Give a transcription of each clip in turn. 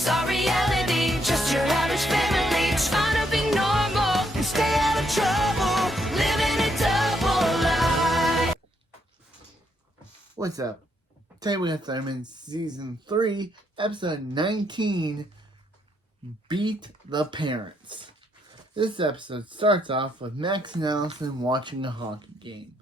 It's our reality, just your average family, trying to be normal and stay out of trouble, living a double life. What's up? Today we have Thundermans Season 3, Episode 19, Beat the Parents. This episode starts off with Max and Allison watching a hockey game.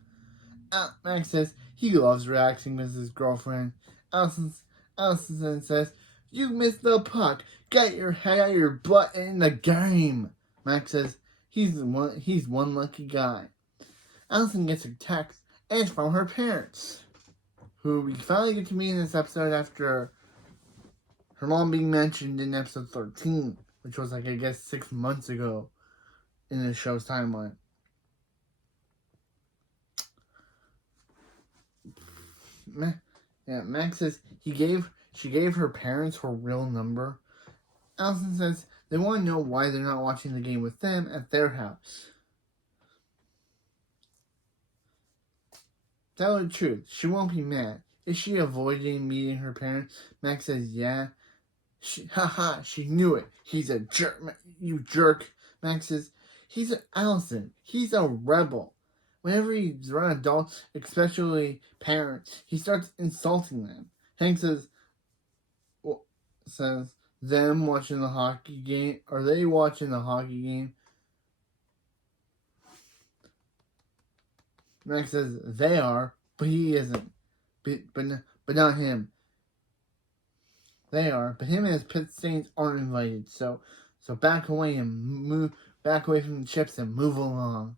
Max says he loves relaxing with his girlfriend. Allison then says, "You missed the puck. Get your head out of your butt in the game." Max says he's one lucky guy. Allison gets a text, and it's from her parents, who we finally get to meet in this episode after her mom being mentioned in episode 13, which was I guess 6 months ago in the show's timeline. Max says she gave her parents her real number. Allison says they want to know why they're not watching the game with them at their house. Tell her the truth. She won't be mad. Is she avoiding meeting her parents? Max says, yeah. She knew it. He's a jerk. You jerk. Max says, Allison. He's a rebel. Whenever he's around adults, especially parents, he starts insulting them. Hank says them watching the hockey game. Are they watching the hockey game? Max says they are, but he isn't. But not him. They are, but him and his pit stains aren't invited. So back away from the chips and move along.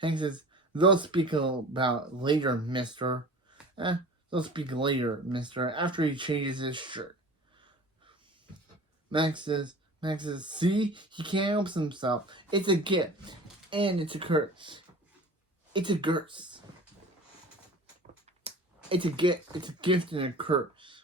Hank says they'll speak about later, Mister. They'll speak later, Mister. After he changes his shirt. Max says, see, he can't help himself. It's a gift, and it's a curse. It's a curse. It's a gift and a curse.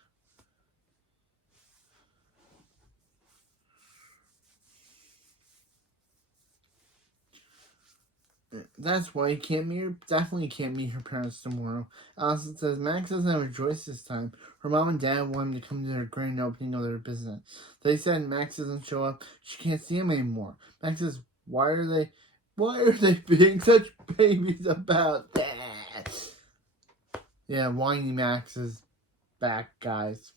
That's why definitely can't meet her parents tomorrow. Allison says Max doesn't have a choice this time. Her mom and dad want him to come to their grand opening of their business. They said Max doesn't show up, she can't see him anymore. Max says, why are they being such babies about that? Yeah, whiny Max is back, guys.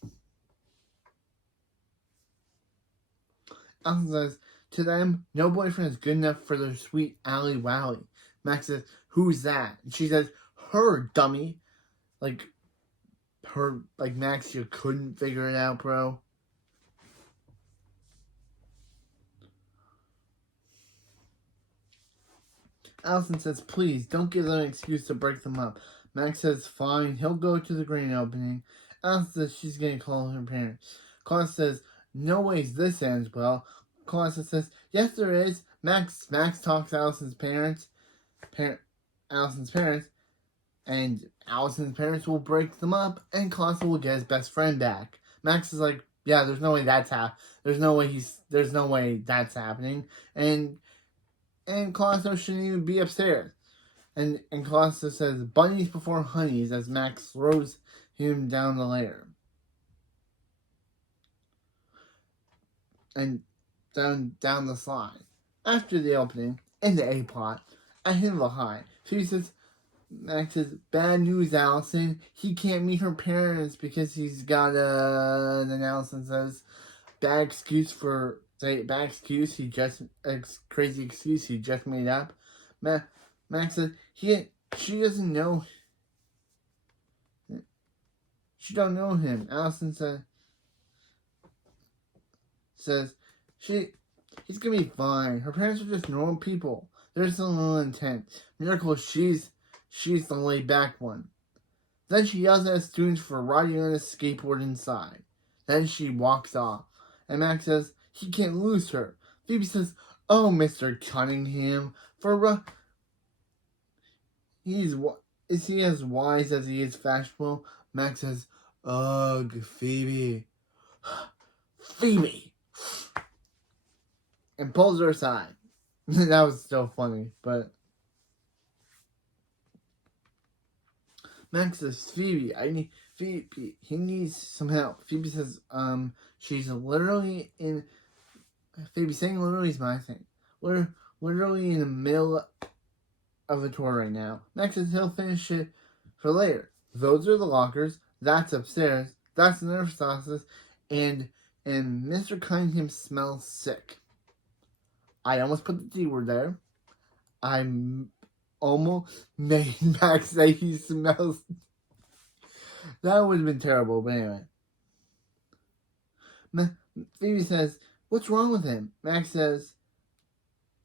Allison says, to them, no boyfriend is good enough for their sweet Ally Wally. Max says, who's that? And she says, her, dummy. Max, you couldn't figure it out, bro. Allison says, please, don't give them an excuse to break them up. Max says, fine, he'll go to the grand opening. Allison says she's going to call her parents. Claudia says, no ways this ends well. Claudia says, yes there is. Max talks to Allison's parents, and Allison's parents will break them up, and Claudia will get his best friend back. Max is like, yeah, there's no way that's there's no way that's happening. And Claudia shouldn't even be upstairs. And Claudia says, bunnies before honeys, as Max throws him down the ladder. And down the slide. After the opening, in the A-plot, at Hill High, Max says, bad news, Allison. He can't meet her parents because he's got then Allison says, crazy excuse he just made up. Max says, she doesn't know. She don't know him. Allison says he's gonna be fine. Her parents are just normal people. They're just a little intense. Miracle, she's the laid back one. Then she yells at students for riding on a skateboard inside. Then she walks off. And Max says he can't lose her. Phoebe says, oh, Mr. Cunningham, is he as wise as he is fashionable? Max says, ugh, Phoebe. Phoebe! And pulls her aside. That was so funny, but Max says, Phoebe, Phoebe, he needs some help. Phoebe says, she's literally in. Phoebe's saying literally is my thing. We're literally in the middle of a tour right now. Max says he'll finish it for later. Those are the lockers. That's upstairs. That's the nurse's office. And Mr. Cunningham smells sick. I almost put the D word there. I almost made Max say he smells. That would have been terrible, but anyway. Phoebe says, what's wrong with him? Max says,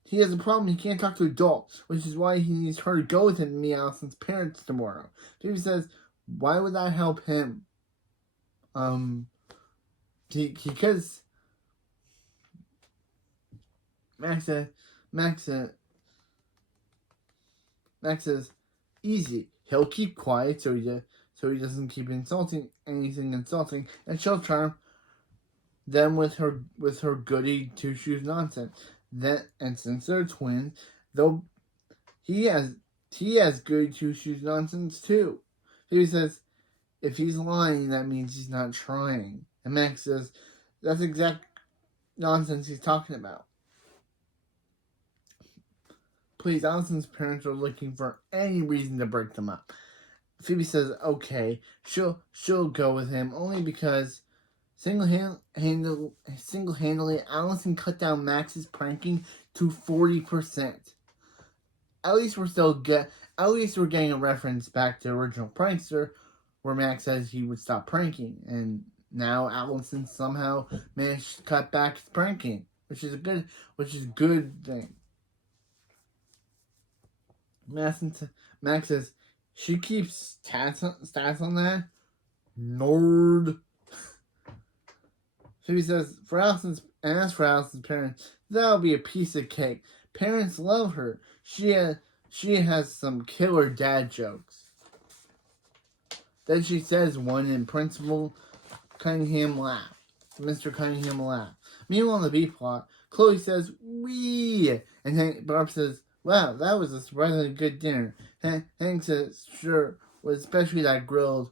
he has a problem. He can't talk to adults, which is why he needs her to go with him to meet Allison's parents tomorrow. Phoebe says, why would that help him? Because Max says, easy. He'll keep quiet so he doesn't keep insulting, and she'll charm them with her goody two shoes nonsense. And since they're twins, though, he has goody two shoes nonsense too. He says, if he's lying, that means he's not trying. And Max says, that's exact nonsense he's talking about. Please, Allison's parents are looking for any reason to break them up. Phoebe says, okay, she'll go with him only because single-handedly, Allison cut down Max's pranking to 40%. At least we're getting a reference back to original Prankster, where Max says he would stop pranking, and now Allison somehow managed to cut back his pranking, which is a good thing. Max says she keeps stats on that. Nerd. Phoebe says, for Allison's parents, that'll be a piece of cake. Parents love her. She has some killer dad jokes. Then she says one, and Principal Cunningham laughs. Mr. Cunningham laughs. Meanwhile, on the B plot, Chloe says, wee! And Barb says, wow, that was a surprisingly good dinner. Hank says, sure, was especially that grilled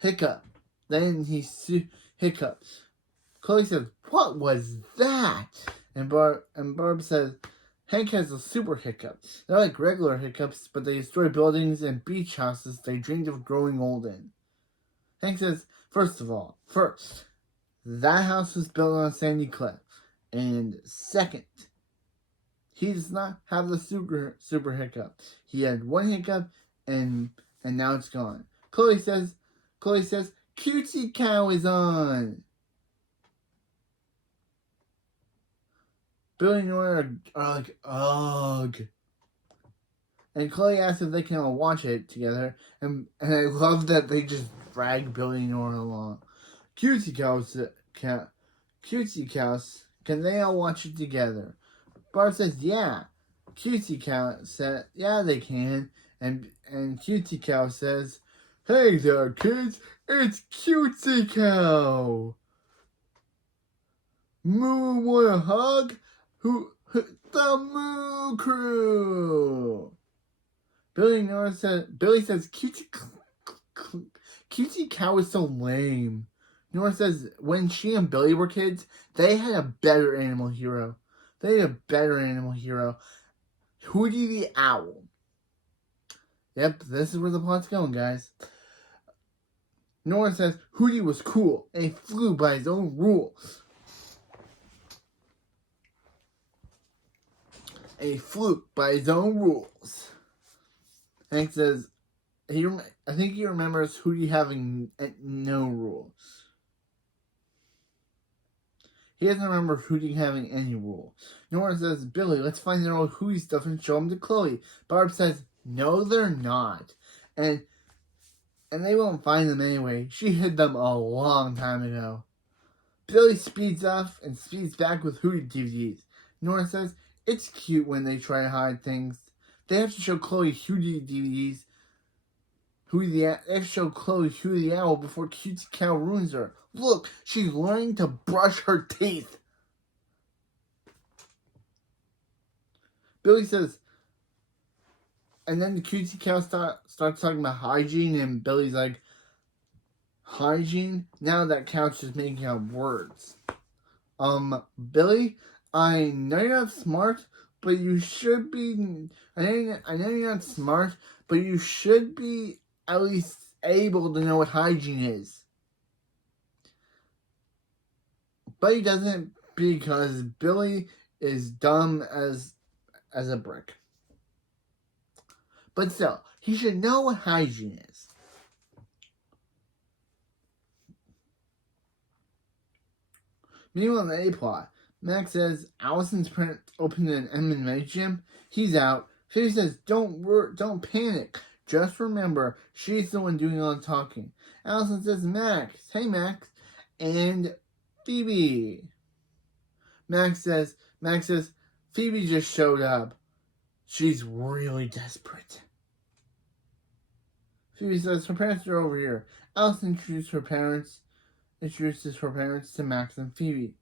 hiccup. Then he hiccups. Chloe says, what was that? And Barb says, Hank has a super hiccup. They're like regular hiccups, but they destroy buildings and beach houses they dreamed of growing old in. Hank says, first, that house was built on a sandy cliff. And second, he does not have the super hiccup. He had one hiccup, and now it's gone. Chloe says, Cutesy Cow is on. Billy and Nora are like, ugh. And Chloe asks if they can all watch it together, and I love that they just drag Billy and Nora along. Cutesy Cows, can they all watch it together? Barb says, yeah. Cutesy Cow says, yeah, they can. And Cutesy Cow says, hey there, kids, it's Cutesy Cow. Moo, want a hug? The Moo Crew. Billy says, Cutesy Cow is so lame. Nora says, when she and Billy were kids, they had a better animal hero. Hootie the Owl. Yep, this is where the plot's going, guys. Nora says, Hootie was cool, and he flew by his own rules. Hank says, I think he remembers Hootie having no rules. He doesn't remember Hootie having any rules. Nora says, Billy, let's find their old Hootie stuff and show them to Chloe. Barb says, no, they're not. And they won't find them anyway. She hid them a long time ago. Billy speeds off and speeds back with Hootie DVDs. Nora says, it's cute when they try to hide things. They have to show Chloe Hootie DVDs. They have to show Chloe Hootie the Owl before Cutesy Cow ruins her. Look, she's learning to brush her teeth. Billy says, and then the Cutesy Cow starts talking about hygiene, and Billy's like, hygiene. Now that counts as making up words. Billy, I know you're not smart, but you should be. I know you're not smart, but you should be at least able to know what hygiene is. But he doesn't because Billy is dumb as a brick. But still, he should know what hygiene is. Meanwhile, in the A plot, Max says Allison's parents opened an MMA gym. He's out. Phoebe says, don't panic. Just remember, she's the one doing all the talking. Allison says, Max, hey Max, and Phoebe. Max says, Phoebe just showed up. She's really desperate. Phoebe says her parents are over here. Allison introduces her parents to Max and Phoebe.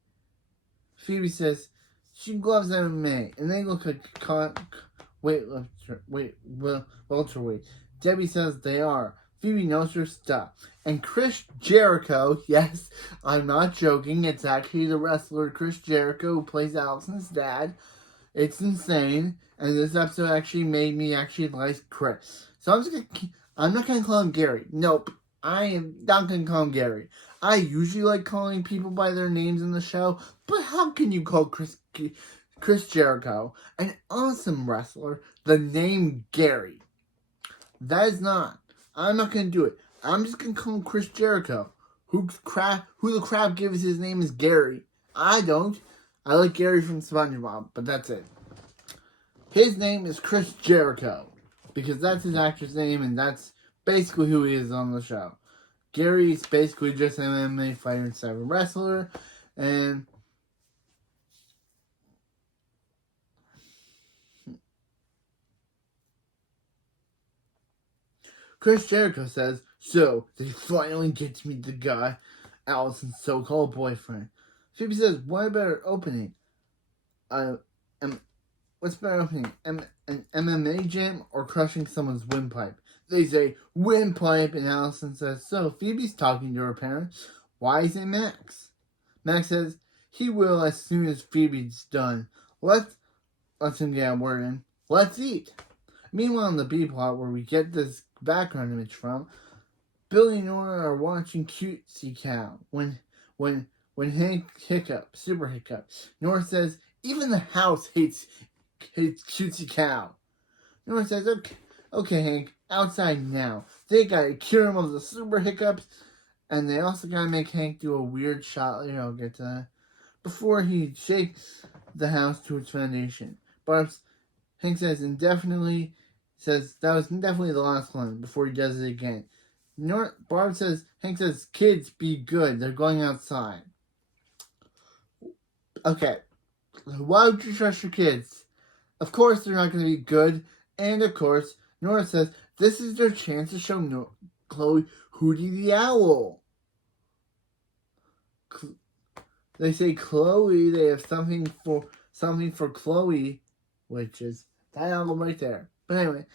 Phoebe says she loves MMA, and they look like welterweight. Debbie says they are. Phoebe knows her stuff. And Chris Jericho, yes, I'm not joking, it's actually the wrestler Chris Jericho who plays Allison's dad. It's insane, and this episode actually made me actually like Chris. So I'm not gonna call him Gary. Nope, I am not gonna call him Gary. I usually like calling people by their names in the show, but how can you call Chris Jericho, an awesome wrestler, the name Gary? That is not. I'm not gonna do it. I'm just gonna call him Chris Jericho. Who the crap gives his name is Gary? I don't. I like Gary from SpongeBob, but that's it. His name is Chris Jericho, because that's his actor's name, and that's basically who he is on the show. Gary's basically just an MMA fighter instead of a wrestler, and Chris Jericho says, so they finally get to meet the guy, Allison's so-called boyfriend. Phoebe says, what better opening? What's better opening? An MMA gym or crushing someone's windpipe? They say, windpipe, and Allison says, so Phoebe's talking to her parents. Why is it Max? Max says, he will as soon as Phoebe's done. Let's him get a word in. Let's eat. Meanwhile, in the B plot, where we get this background image from, Billy and Nora are watching Cutesy Cow when Hank super hiccups. Nora says, even the house hates Cutesy Cow. Nora says, okay, Hank, outside now. They gotta cure him of the super hiccups, and they also gotta make Hank do a weird shot, I'll get to that, before he shakes the house to its foundation. Hank says that was definitely the last one before he does it again. Hank says, kids, be good. They're going outside. Okay. Why would you trust your kids? Of course they're not going to be good. And of course, Nora says, this is their chance to show Chloe Hootie the Owl. They say Chloe, they have something for Chloe, which is that owl right there. But anyway,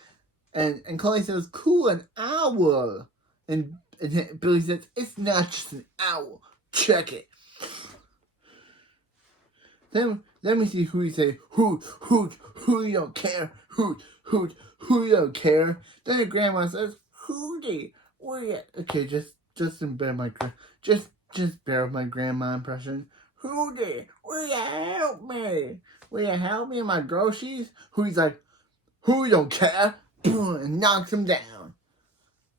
and Chloe says, cool, an owl. And Billy says, it's not just an owl. Check it. Then we see Hootie say, hoot, hoot, Hootie don't care. Hoot, hoot, Hootie don't care. Then her grandma says, Hootie, okay, just bear with my grandma impression. Hootie, will you help me? Will you help me in my groceries? Hootie's like, Hootie don't care. And knocks him down.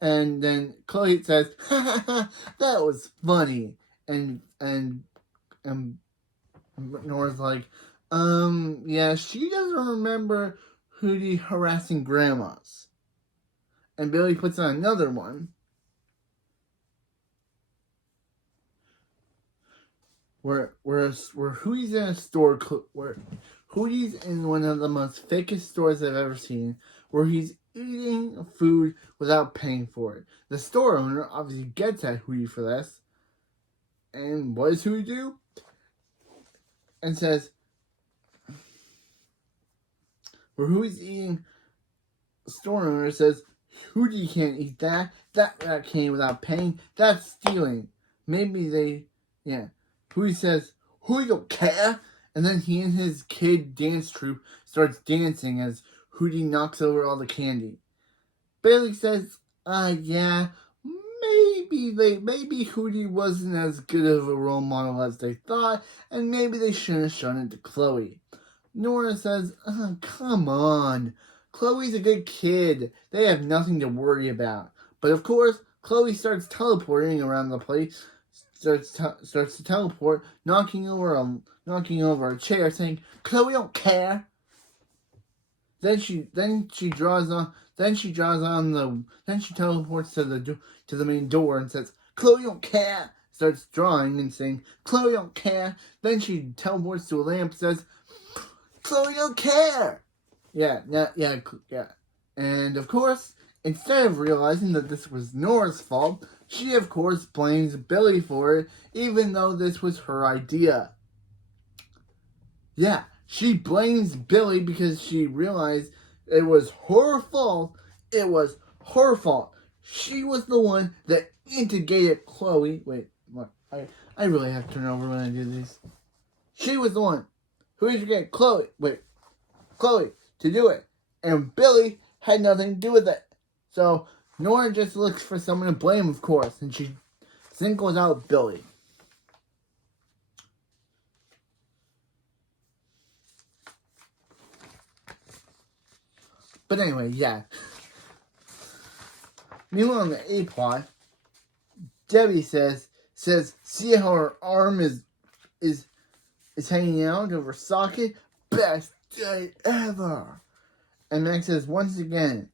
And then Chloe says, ha ha ha, that was funny. And Nora's like, yeah, she doesn't remember Hootie harassing grandmas. And Billy puts on another one. Where Hootie's in a store, where Hootie's in one of the most fakest stores I've ever seen, where he's eating food without paying for it. The store owner obviously gets at Hootie for this. And what does Hootie do? And says, where Hootie's eating, the store owner says, Hootie can't eat that. That came without paying. That's stealing. Maybe they, yeah. Hootie says, Hootie don't care. And then he and his kid dance troupe starts dancing as Hootie knocks over all the candy. Bailey says, yeah, maybe Hootie wasn't as good of a role model as they thought, and maybe they shouldn't have shown it to Chloe. Nora says, come on. Chloe's a good kid. They have nothing to worry about. But of course, Chloe starts teleporting around the place, starts to teleport, knocking over a chair, saying, Chloe don't care. Then she teleports to the main door and says, Chloe don't care. Starts drawing and saying, Chloe don't care. Then she teleports to a lamp and says, Chloe don't care. Yeah. And of course, instead of realizing that this was Nora's fault, she of course blames Billy for it, even though this was her idea. Yeah, she blames Billy because she realized it was her fault. It was her fault. She was the one that instigated Chloe. Wait, what? I really have to turn over when I do these. She was the one who instigated Chloe to do it. And Billy had nothing to do with it. So Nora just looks for someone to blame, of course, and she singles out Billy. But anyway, yeah. Meanwhile, on the A plot, Debbie says, see how her arm is hanging out of her socket? Best day ever. And Max says, once again,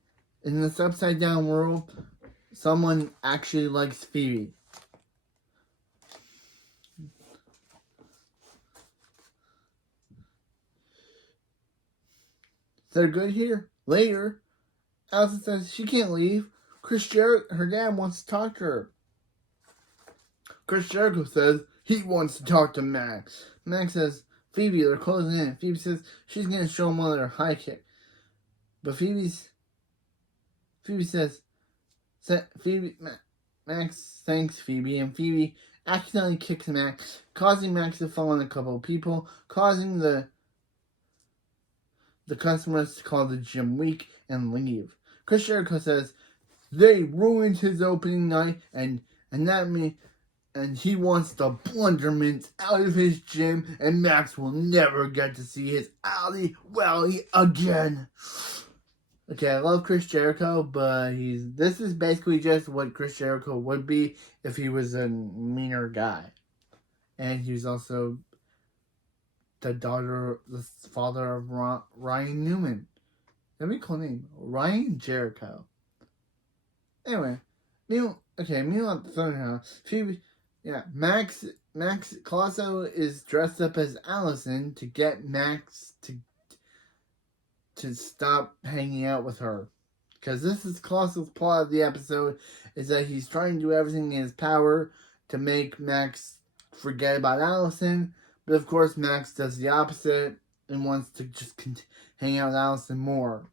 in this upside down world, someone actually likes Phoebe. They're good here. Later, Allison says she can't leave. Her dad wants to talk to her. Chris Jericho says he wants to talk to Max. Max says, Phoebe, they're closing in. Phoebe says she's going to show him another high kick. But Max thanks Phoebe, and Phoebe accidentally kicks Max, causing Max to fall on a couple of people, causing the customers to call the gym weak and leave. Chris Jericho says they ruined his opening night, and he wants the Thundermans out of his gym, and Max will never get to see his Alley Wally again. Okay, I love Chris Jericho, but this is basically just what Chris Jericho would be if he was a meaner guy. And he's also the father of Ryan Newman. That'd be a cool name. Ryan Jericho. Anyway, meanwhile at the Thunder House, Max Colosso is dressed up as Allison to get Max to stop hanging out with her. Because this is Colosso's plot of the episode, is that he's trying to do everything in his power to make Max forget about Allison. But of course, Max does the opposite and wants to just hang out with Allison more.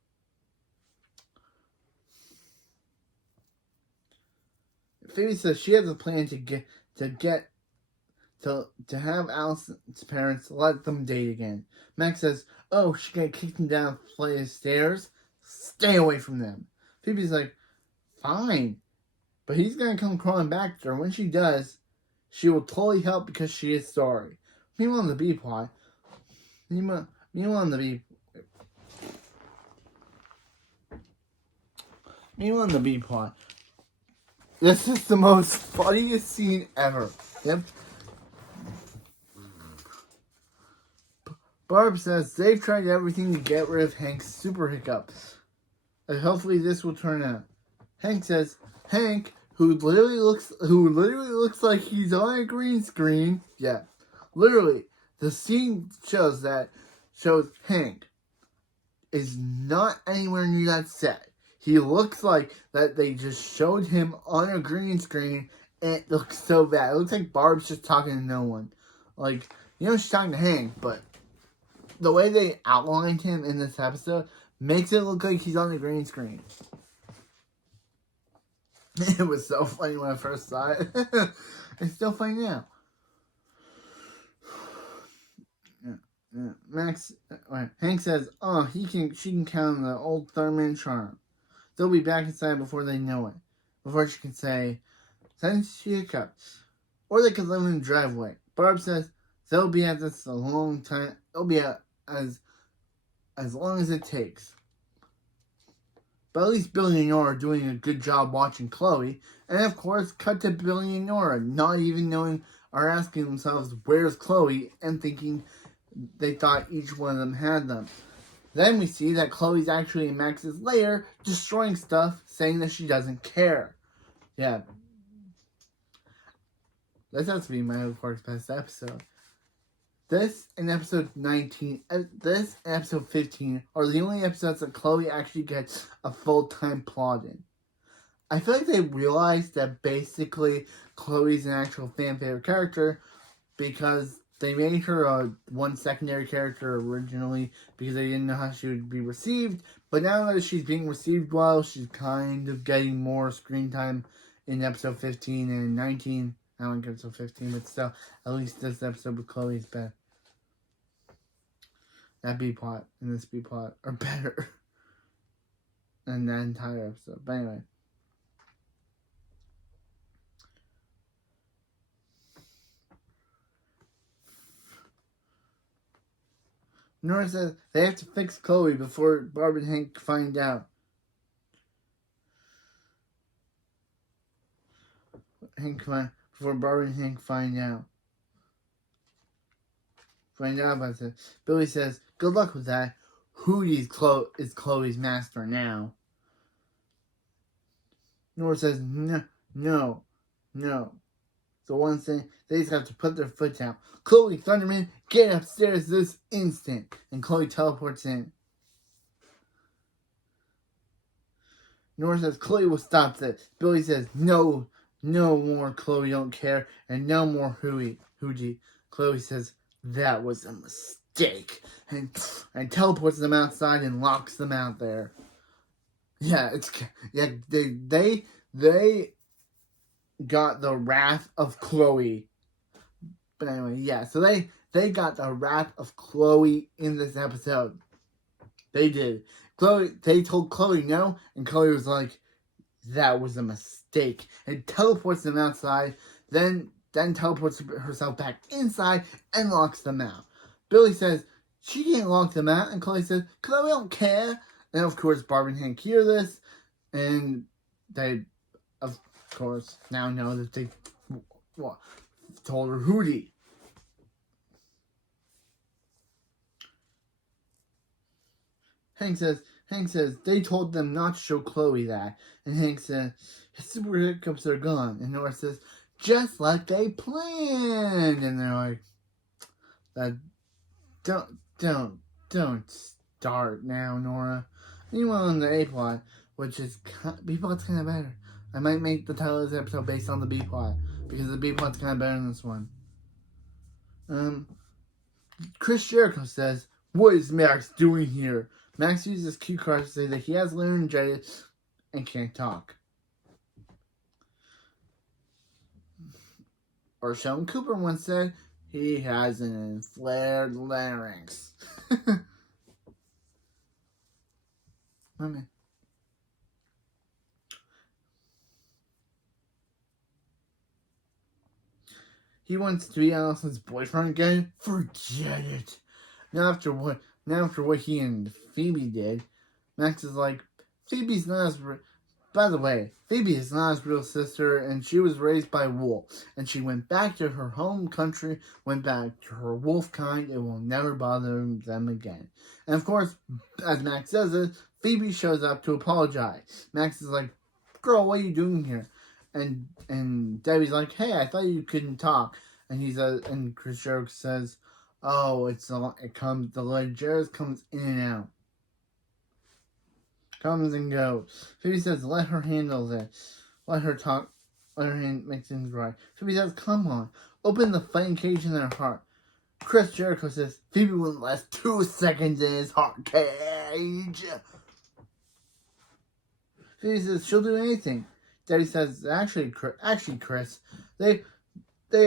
Phoebe says she has a plan to have Allison's parents let them date again. Max says, oh, she's gonna kick them down a flight of stairs? Stay away from them. Phoebe's like, fine. But he's gonna come crawling back to her. When she does, she will totally help because she is sorry. Meanwhile on the B plot, this is the most funniest scene ever. Yep. Barb says they've tried everything to get rid of Hank's super hiccups. And hopefully this will turn out. Hank says, who literally looks like he's on a green screen. Yeah. Literally, the scene shows Hank is not anywhere near that set. He looks like that they just showed him on a green screen, and it looks so bad. It looks like Barb's just talking to no one. Like, she's talking to Hank, but the way they outlined him in this episode makes it look like he's on the green screen. It was so funny when I first saw it. It's still funny now. Hank says, "Oh, she can count on the old Thurman charm. They'll be back inside before they know it. Before she can say, send she hiccups, or they could live in the driveway." Barb says they'll be at this a long time. They'll be as long as it takes. But at least Billy and Nora are doing a good job watching Chloe. And of course, cut to Billy and Nora not even knowing or asking themselves, where's Chloe? And thinking they thought each one of them had them. Then we see that Chloe's actually in Max's lair, destroying stuff, saying that she doesn't care. Yeah. That has to be my, of course, best episode. This and episode 19, this and episode 15 are the only episodes that Chloe actually gets a full-time plot in. I feel like they realized that basically Chloe's an actual fan favorite character because they made her one secondary character originally because they didn't know how she would be received. But now that she's being received well, she's kind of getting more screen time in episode 15 and 19. I don't like episode 15, but still, at least this episode with Chloe is better. That B-plot and this B-plot are better than that entire episode. But anyway. Nora says they have to fix Chloe before Barb and Hank find out. Before Barb and Hank find out. Find out about this. Billy says, good luck with that. Hootie is Chloe's master now. Nora says, no. So one thing, they just have to put their foot down. Chloe, Thunderman, get upstairs this instant. And Chloe teleports in. Nora says, Chloe will stop this. Billy says, no more Chloe don't care. And no more Hootie. Chloe says, that was a mistake. And teleports them outside and locks them out there. They got the wrath of Chloe. But anyway, so they got the wrath of Chloe in this episode. They did. They told Chloe no, and Chloe was like, that was a mistake. And teleports them outside, then teleports herself back inside and locks them out. Billy says, she can't lock them out, and Chloe says, Chloe don't care. And of course, Barb and Hank hear this, and they, of course, now know that they told her Hootie. Hank says they told them not to show Chloe that. And Hank says, his super hiccups are gone. And Nora says, just like they planned. And they're like, don't start now, Nora. Meanwhile, on the A plot, which is B plot's kind of better. I might make the title of this episode based on the B plot because the B plot's kind of better than this one. Chris Jericho says, "What is Max doing here?" Max uses his cue card to say that he has laryngitis and can't talk. Or Sheldon Cooper once said, he has an inflared larynx. He wants to be Allison's boyfriend again? Forget it. Now after what he and Phoebe did, Max is like, Phoebe's not as... By the way, Phoebe is not his real sister, and she was raised by wolves. And she went back to her home country, went back to her wolf kind, and will never bother them again. And of course, as Max says it, Phoebe shows up to apologize. Max is like, girl, what are you doing here? And Debbie's like, hey, I thought you couldn't talk. And Chris Jericho says, oh, the Legers comes in and out. Comes and goes. Phoebe says, let her handle this. Let her talk. Let her make things right. Phoebe says, come on. Open the fighting cage in their heart. Chris Jericho says, Phoebe wouldn't last 2 seconds in his heart cage. Phoebe says, she'll do anything. Daddy says, actually, Chris, they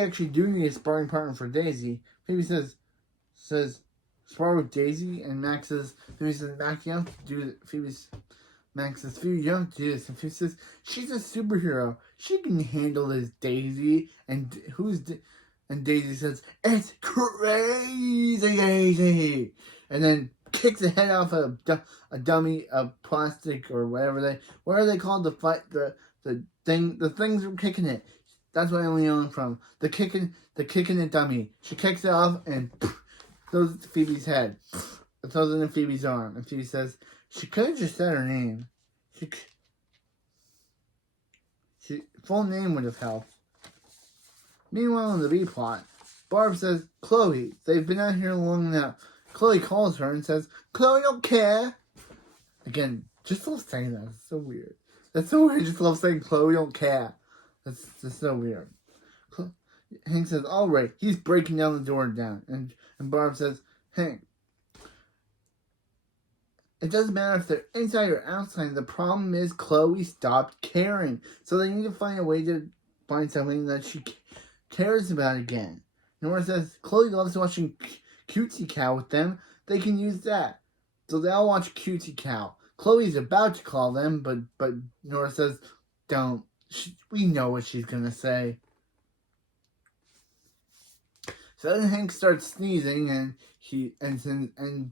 actually do need a sparring partner for Daisy. Phoebe says, spar with Daisy, and Max says, Phoebe says, Max, you don't have to do it. Max says, Phoebe, you don't have to do this. And Phoebe says, she's a superhero. She can handle this, Daisy. And and Daisy says, it's crazy, Daisy. And then kicks the head off a dummy of plastic or whatever what are they called? The things are kicking it. That's what I only know from. The kicking it dummy. She kicks it off and throws it to Phoebe's head. It throws it in Phoebe's arm. And Phoebe says, she could have just said her name. She full name would have helped. Meanwhile, in the B plot, Barb says, Chloe, they've been out here long enough. Chloe calls her and says, Chloe don't care. Again, just love saying that. It's so weird. That's so weird. Just love saying Chloe don't care. That's just so weird. Hank says, all right, he's breaking down the door down. And Barb says, Hank, it doesn't matter if they're inside or outside. The problem is Chloe stopped caring. So they need to find a way to find something that she cares about again. Nora says, Chloe loves watching Cutesy Cow with them. They can use that. So they all watch Cutesy Cow. Chloe's about to call them, but Nora says, don't. We know what she's going to say. So then Hank starts sneezing, and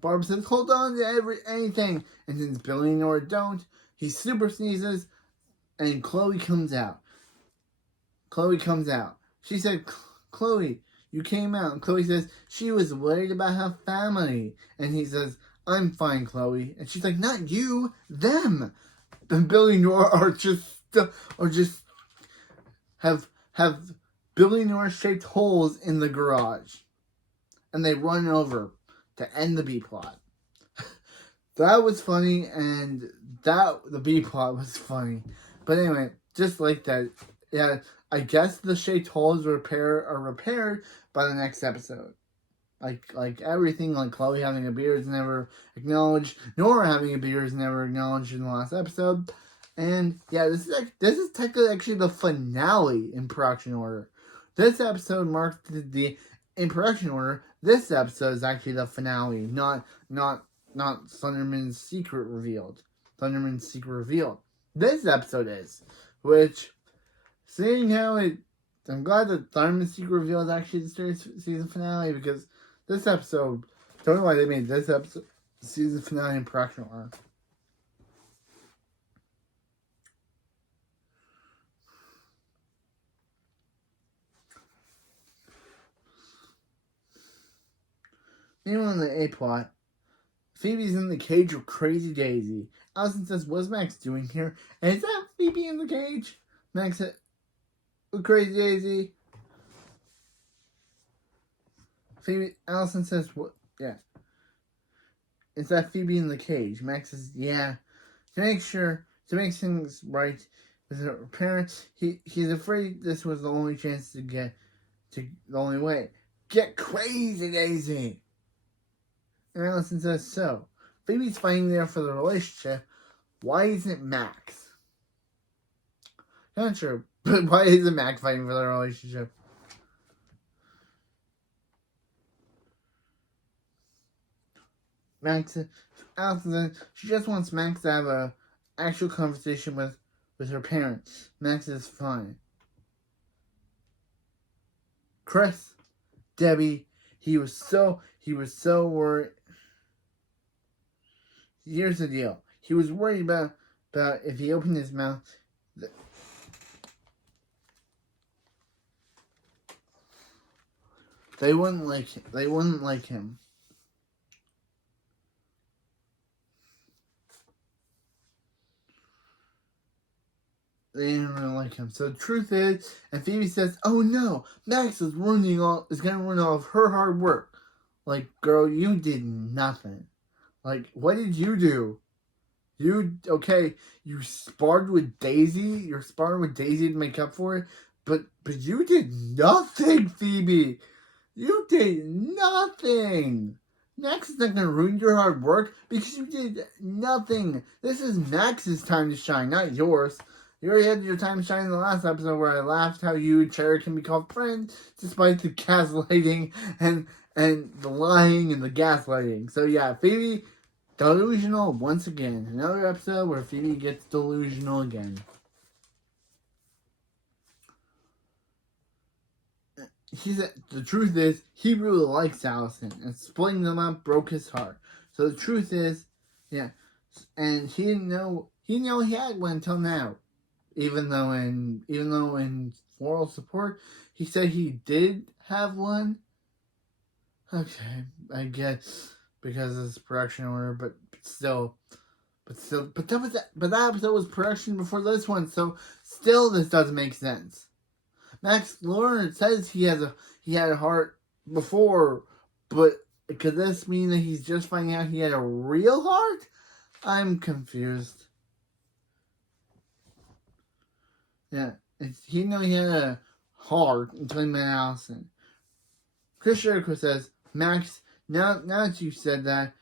Barb says, hold on to anything. And since Billy and Nora don't, he super sneezes, and Chloe comes out. She said, Chloe, you came out. And Chloe says, she was worried about her family. And he says, I'm fine, Chloe. And she's like, not you, them. And Billy and Nora have Billy and Nora shaped holes in the garage. And they run over to end the B plot. That was funny, and the B plot was funny. But anyway, just like that, yeah, I guess the shaped holes are repaired by the next episode. Like everything, like Chloe having a beard is never acknowledged. Nora having a beard is never acknowledged in the last episode. And yeah, this is technically actually the finale in production order. This episode marked the in production order. This episode is actually the finale, not Thunderman's secret revealed. Thunderman's secret revealed. This episode is, which, seeing how I'm glad that Thunderman's secret revealed is actually the season finale, because this episode, don't know why they made this episode season finale in production order. Meanwhile, in the A plot, Phoebe's in the cage with Crazy Daisy. Allison says, what's Max doing here? And is that Phoebe in the cage? Max said, with Crazy Daisy. Allison says, what? Yeah. Is that Phoebe in the cage? Max says, yeah. To make things right with her parents, he's afraid this was the only chance to get the only way. Get Crazy Daisy! And Allison says, so, Phoebe's fighting there for the relationship. Why isn't Max? Not sure, but why isn't Max fighting for the relationship? Allison says, she just wants Max to have a actual conversation with her parents. Max is fine. Chris, Debbie, he was so worried. Here's the deal. He was worried about if he opened his mouth. They wouldn't like him. They wouldn't like him. They didn't really like him. So the truth is, and Phoebe says, "Oh no, Max is gonna ruin all of her hard work." Like, girl, you did nothing. Like, what did you do? You sparred with Daisy. You're sparring with Daisy to make up for it. But you did nothing, Phoebe. You did nothing. Max is not going to ruin your hard work because you did nothing. This is Max's time to shine, not yours. You already had your time shining in the last episode where I laughed how you and Cherry can be called friends despite the gaslighting and the lying and the gaslighting. So yeah, Phoebe, delusional once again. Another episode where Phoebe gets delusional again. The truth is, he really likes Allison, and splitting them up broke his heart. So the truth is, yeah, and he didn't know he had one until now. Even though in moral support, he said he did have one. Okay, I guess because of his production order, but that episode was production before this one, so still this doesn't make sense. Max Lawrence says he had a heart before, but could this mean that he's just finding out he had a real heart? I'm confused. Yeah, he didn't know he had a heart until he met Allison. Chris Jericho says, Max, now that you said that,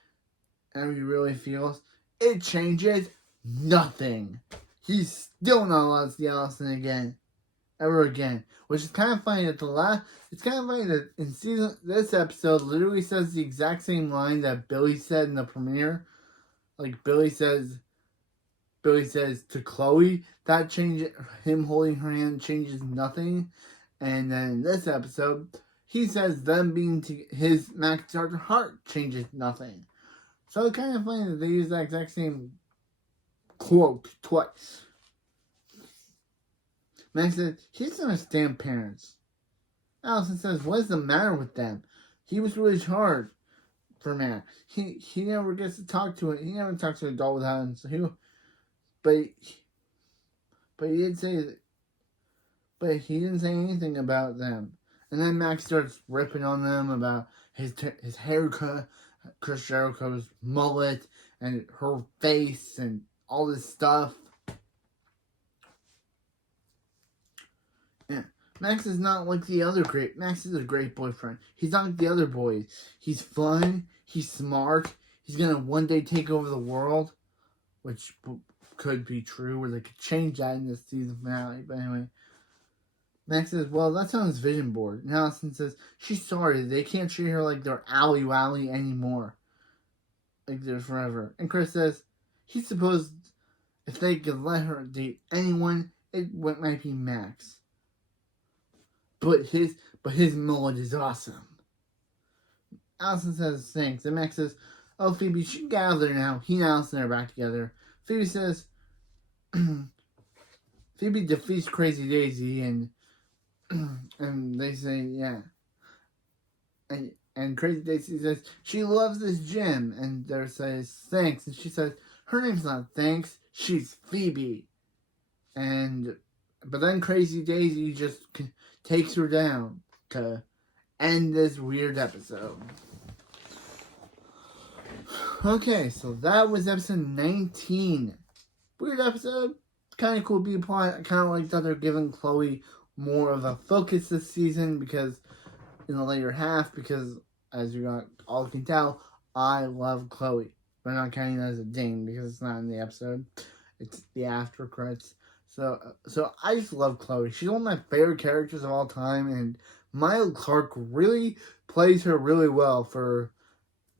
and he really feels, it changes nothing. He's still not allowed to see Allison ever again. Which is kind of funny that it's kind of funny that this episode literally says the exact same line that Billy said in the premiere. Like Billy says to Chloe, that changes, him holding her hand changes nothing. And then in this episode, he says them being his Max Dr. Heart changes nothing. So it's kind of funny that they use that exact same quote twice. Max says, he doesn't understand parents. Allison says, what is the matter with them? He was really hard for Matt. He never gets to talk to it. He never talks to an adult without him. So but he did say that. But he didn't say anything about them. And then Max starts ripping on them about his haircut, Chris Jericho's mullet, and her face, and all this stuff. Yeah. Max is not like the other great. Max is a great boyfriend. He's not like the other boys. He's fun. He's smart. He's gonna one day take over the world, which could be true, or they could change that in this season finale. But anyway, Max says, well, that's on his vision board. And Allison says, she's sorry. They can't treat her like they're Ally Wally anymore. Like they're forever. And Chris says, he supposed if they could let her date anyone, it might be Max. But his mullet is awesome. Allison says, thanks. And Max says, oh, Phoebe, you should get out of there now. He and Allison are back together. Phoebe says, Phoebe defeats Crazy Daisy, and they say, yeah. And Crazy Daisy says, she loves this gym. And there says, thanks. And she says, her name's not Thanks, she's Phoebe. But then Crazy Daisy just takes her down to end this weird episode. Okay, so that was episode 19. Weird episode. Kind of cool B-plot. I kind of like that they're giving Chloe more of a focus this season because in the later half, because as you all can tell, I love Chloe. We're not counting that as a ding because it's not in the episode. It's the after credits. So I just love Chloe. She's one of my favorite characters of all time, and Maya Clark really plays her really well for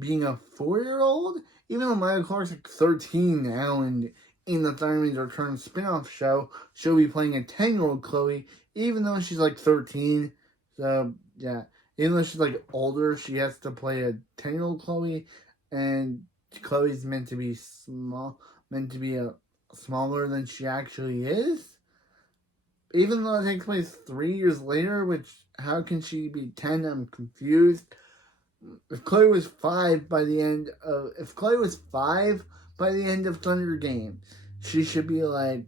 being a 4-year-old. Even though Maya Clark's like 13 now, and in the Thundermans Return spin-off show, she'll be playing a 10-year-old Chloe, even though she's like 13. So, yeah. Even though she's like older, she has to play a 10-year-old Chloe, and Chloe's meant to be smaller than she actually is. Even though it takes place 3 years later, which, how can she be 10? I'm confused. If Chloe was 5 by the end of Thunder Game, she should be like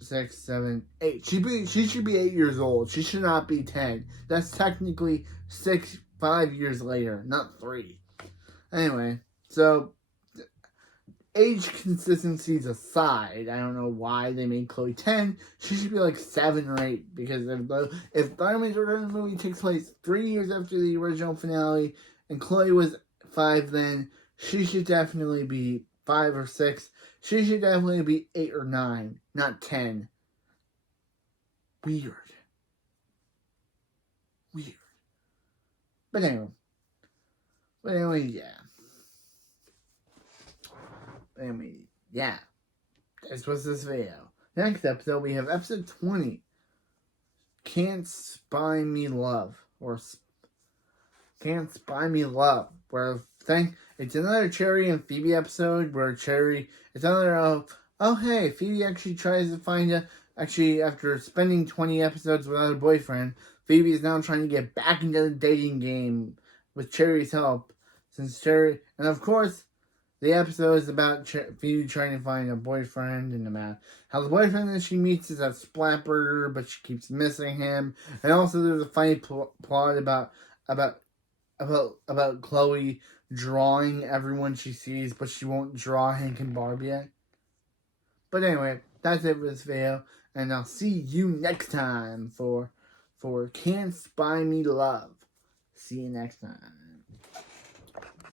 6, 7, 8. She should be 8 years old. She should not be 10. That's technically 5 years later, not 3. Anyway, so age consistencies aside, I don't know why they made Chloe 10. She should be like 7 or 8, because if Thundermans Return movie takes place 3 years after the original finale, and Chloe was 5 then, she should definitely be 5 or 6. She should definitely be 8 or 9, not 10. Weird. But anyway, yeah. This was this video. Next episode, we have episode 20. Can't Spy Me Love. Or Can't Spy Me Love. Where it's another Cherry and Phoebe episode where Cherry, it's another, hey, Phoebe actually tries to find after spending 20 episodes without a boyfriend, Phoebe is now trying to get back into the dating game with Cherry's help. And of course, the episode is about Phoebe trying to find a boyfriend and about how the boyfriend that she meets is a Splatburger, but she keeps missing him. And also there's a funny plot about Chloe drawing everyone she sees, but she won't draw Hank and Barb yet. But anyway, that's it for this video, and I'll see you next time for Can't Spy Me Love. See you next time.